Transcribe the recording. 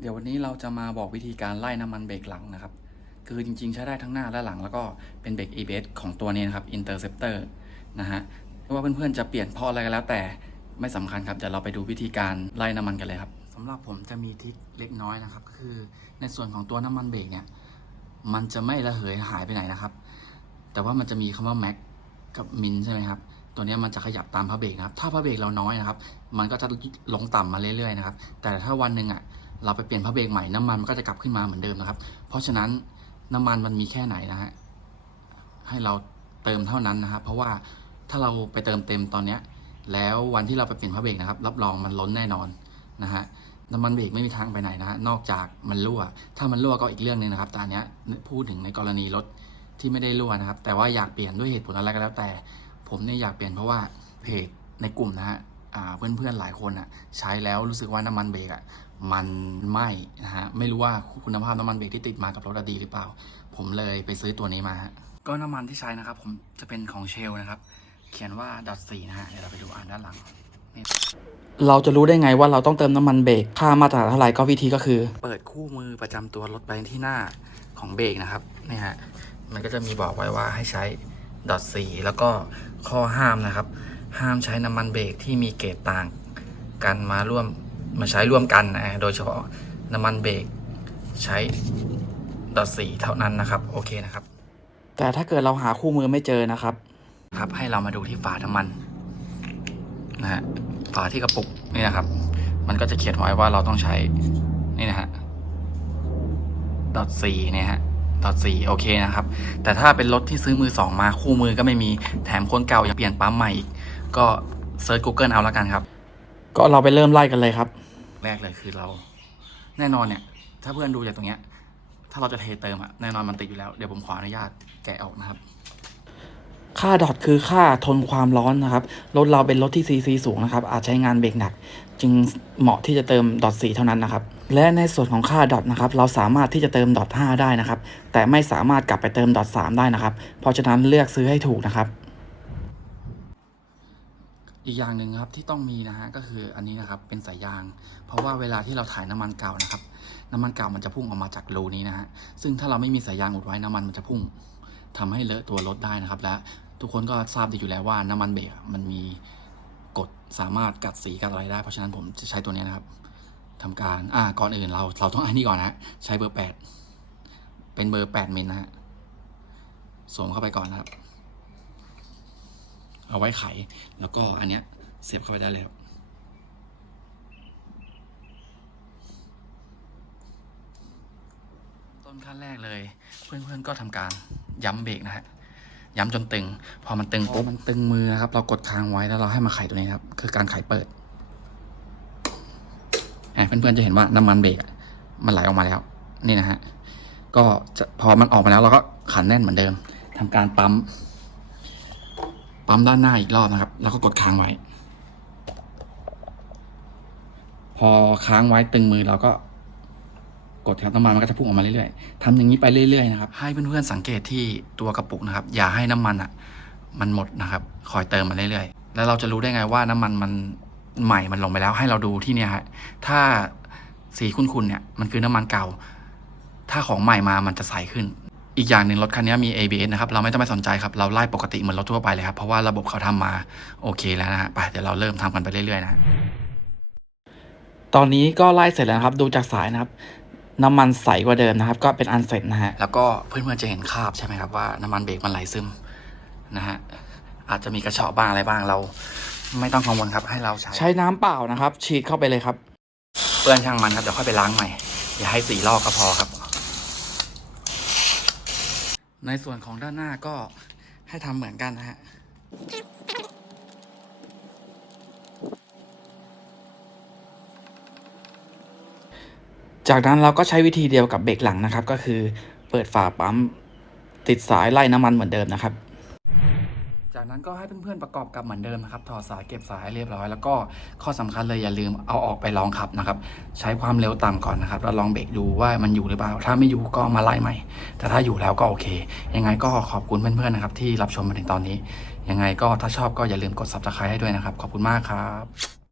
เดี๋ยววันนี้เราจะมาบอกวิธีการไล่น้ำมันเบรกหลังนะครับ คือจริงๆ ใช้ได้ทั้งหน้าและหลัง แล้วก็เป็นเบรก ABS ของตัวนี้นะครับ Interceptor นะฮะไม่ว่าเพื่อนๆ จะเปลี่ยนเพราะอะไรก็แล้วแต่ไม่สำคัญครับ เดี๋ยวเราไปดูวิธีการไล่น้ำมันกันเลยครับสำหรับผมจะมีทิคเล็กน้อยนะครับ ก็คือในส่วนของตัวน้ำมันเบรกเนี่ย มันจะไม่ระเหยหายไปไหนนะครับ แต่ว่ามันจะมีคำว่า max กับมินใช่ไหมครับ ตัวนี้มันจะขยับตามพระเบรกนะครับ ถ้าพระเบรกเราน้อยนะครับ มันก็จะลงต่ำมาเรื่อยๆนะครับ แต่ถ้าวันหนึ่งอะ เราไปเปลี่ยนพระเบรกใหม่น้ำมันมันก็จะกลับขึ้นมาเหมือนเดิมนะครับ เพราะฉะนั้นน้ำมันมันมีแค่ไหนนะฮะให้เราเติมเท่านั้นนะครับเพราะว่าถ้าเราไปเติมเต็มตอนเนี้ยแล้ววันที่เราไปเปลี่ยนพระเบรกนะครับ รับรองมันล้นแน่นอนนะฮะน้ำมันเบรกไม่มีทางไปไหนนะฮะนอกจากมันรั่ว ถ้ามันรั่วก็อีกเรื่องหนึงนะครับแต่อันเนี้ยพูดถึงในกรณีรถที่ไม่ได้รั่วนะครับ แต่ว่าอยากเปลี่ยนด้วยเหตุผลอะไรก็แล้วแต่ ผมเนี่ยอยากเปลี่ยนเพราะว่าเพจในกลุ่มนะฮะ เพื่อนๆหลายคนอะใช้แล้วรู้สึกว่าน้ำมันเบรกอะมันไหม้นะฮะไม่รู้ว่าคุณภาพน้ำมันเบรกที่ติดมากับรถอะดีหรือเปล่า ผมเลยไปซื้อตัวนี้มาฮะก็น้ำมันที่ใช้นะครับ ผมจะเป็นของเชลนะครับ เขียนว่าดอทสีนะฮะเดี๋ยวเราไปดูอ่านด้านหลังนี่เราจะรู้ได้ไงว่าเราต้องเติมน้ำมันเบรกค่ามาตรฐานเท่าไหร่ก็วิธีก็คือ เปิดคู่มือประจำตัวรถไปที่หน้าของเบรกนะครับนี่ฮะมันก็จะมีบอกไว้ว่าให้ใช้ดอทสีแล้วก็ข้อห้ามนะครับ ห้ามใช้น้ำมันเบรกที่มีเกรดต่างกันมาร่วมมาใช้ร่วมกันนะโดยเฉพาะน้ำมันเบรกใช้ดอทสีเท่านั้นนะครับโอเคนะครับ แต่ถ้าเกิดเราหาคู่มือไม่เจอนะครับ ครับให้เรามาดูที่ฝาน้ำมันนะฮะฝาที่กระปุกนี่นะครับ มันก็จะเขียนไว้ว่าเราต้องใช้นี่นะฮะดอทสีเนี่ยฮะดอทสีโอเคนะครับ แต่ถ้าเป็นรถที่ซื้อมือสองมาคู่มือก็ไม่มีแถมคนเก่าอยากเปลี่ยนปั๊มใหม่อีก ก็เซิร์ช Google เอาแล้วกันครับ ก็เราไปเริ่มไล่กันเลยครับ แรกเลยคือเรา แน่นอนเนี่ย ถ้าเพื่อนดูจากตรงเนี้ย ถ้าเราจะเทเติมอะแน่นอนมันติดอยู่แล้ว เดี๋ยวผมขออนุญาตแกะออกนะครับ ค่าดอทคือค่าทนความร้อนนะครับ รถเราเป็นรถที่ซีซีสูงนะครับ อาจใช้งานเบรกหนัก จึงเหมาะที่จะเติมดอทสีเท่านั้นนะครับ และในส่วนของค่าดอทนะครับ เราสามารถที่จะเติมดอท5ได้นะครับ แต่ไม่สามารถกลับไปเติมดอท3ได้นะครับ เพราะฉะนั้นเลือกซื้อให้ถูกนะครับ อีกอย่างหนึ่งครับที่ต้องมีนะฮะก็คืออันนี้นะครับเป็นสายยาง เพราะว่าเวลาที่เราถ่ายน้ำมันเก่านะครับ น้ำมันเก่ามันจะพุ่งออกมาจากรูนี้นะฮะซึ่งถ้าเราไม่มีสายยางอุดไว้น้ำมันมันจะพุ่งทำให้เลอะตัวรถได้นะครับ และทุกคนก็ทราบดีอยู่แล้วว่าน้ำมันเบรกอะมันมีกฎสามารถกัดสีกัดอะไรได้ เพราะฉะนั้นผมจะใช้ตัวนี้นะครับทำการอ่าก่อนอื่นเราเราต้องอันนี้ก่อนนะฮะใช้เบอร์แปดเป็นเบอร์แปดมิลนะฮะสวมเข้าไปก่อนนะครับ เอาไว้ไข แล้วก็อันเนี้ยเสียบเข้าไปได้เลยครับต้นขั้นแรกเลย เพื่อนๆก็ทำการย้ำเบรกนะฮะย้ำจนตึง พอมันตึงปุ๊บมันตึงมือนะครับ เรากดค้างไว้แล้วเราให้มาไขตัวนี้ครับ คือการไขเปิดอะเพื่อนๆจะเห็นว่าน้ำมันเบรกอะมันไหลออกมาแล้ว นี่นะฮะก็จะพอมันออกมาแล้วเราก็ขันแน่นเหมือนเดิมทำการปั๊ม ปั๊มด้านหน้าอีกรอบนะครับ แล้วก็กดค้างไว้ พอค้างไว้ตึงมือเราก็กดครับน้ำมันมันก็จะพุ่งออกมาเรื่อยๆทำอย่างนี้ไปเรื่อยๆนะครับ ให้เพื่อนๆสังเกตที่ตัวกระปุกนะครับ อย่าให้น้ำมันอะ มันหมดนะครับ คอยเติมมาเรื่อยๆ แล้วเราจะรู้ได้ไงว่าน้ำมันมันใหม่มันลงไปแล้ว ให้เราดูที่เนี่ยฮะ ถ้าสีขุ่นๆเนี่ย มันคือน้ำมันเก่า ถ้าของใหม่มามันจะใสขึ้น อีกอย่างหนึ่งรถคันนี้มี ABS นะครับ เราไม่ต้องไปสนใจครับ เราไล่ปกติเหมือนรถทั่วไปเลยครับ เพราะว่าระบบเขาทำมาโอเคแล้วนะฮะไปเดี๋ยวเราเริ่มทำกันไปเรื่อยๆนะฮะตอนนี้ก็ไล่เสร็จแล้วนะครับ ดูจากสายนะครับ น้ำมันใสกว่าเดิมนะครับ ก็เป็นอันเสร็จนะฮะ แล้วก็เพื่อนๆจะเห็นคราบใช่ไหมครับว่าน้ำมันเบรกมันไหลซึมนะฮะ อาจจะมีกระเฉาะบ้างอะไรบ้างเรา ไม่ต้องกังวลครับ ให้เราใช้ ใช้น้ำเปล่านะครับ ฉีดเข้าไปเลยครับ เปื้อนช่างมันครับเดี๋ยวค่อยไปล้างใหม่อย่าให้สีลอกก็พอครับ ในส่วนของด้านหน้าก็ให้ทำเหมือนกันนะฮะจากนั้นเราก็ใช้วิธีเดียวกับเบรกหลังนะครับ ก็คือเปิดฝาปั๊มติดสายไล่น้ำมันเหมือนเดิมนะครับ จากนั้นก็ให้เพื่อนๆประกอบกับเหมือนเดิมนะครับถอดสายเก็บสายเรียบร้อย แล้วก็ข้อสำคัญเลยอย่าลืมเอาออกไปลองขับนะครับ ใช้ความเร็วต่ำก่อนนะครับแล้วลองเบรกดูว่ามันอยู่หรือเปล่า ถ้าไม่อยู่ก็มาไล่ใหม่ แต่ถ้าอยู่แล้วก็โอเค ยังไงก็ขอบคุณเพื่อนๆนะครับที่รับชมมาถึงตอนนี้ ยังไงก็ถ้าชอบก็อย่าลืมกด subscribe ให้ด้วยนะครับ ขอบคุณมากครับ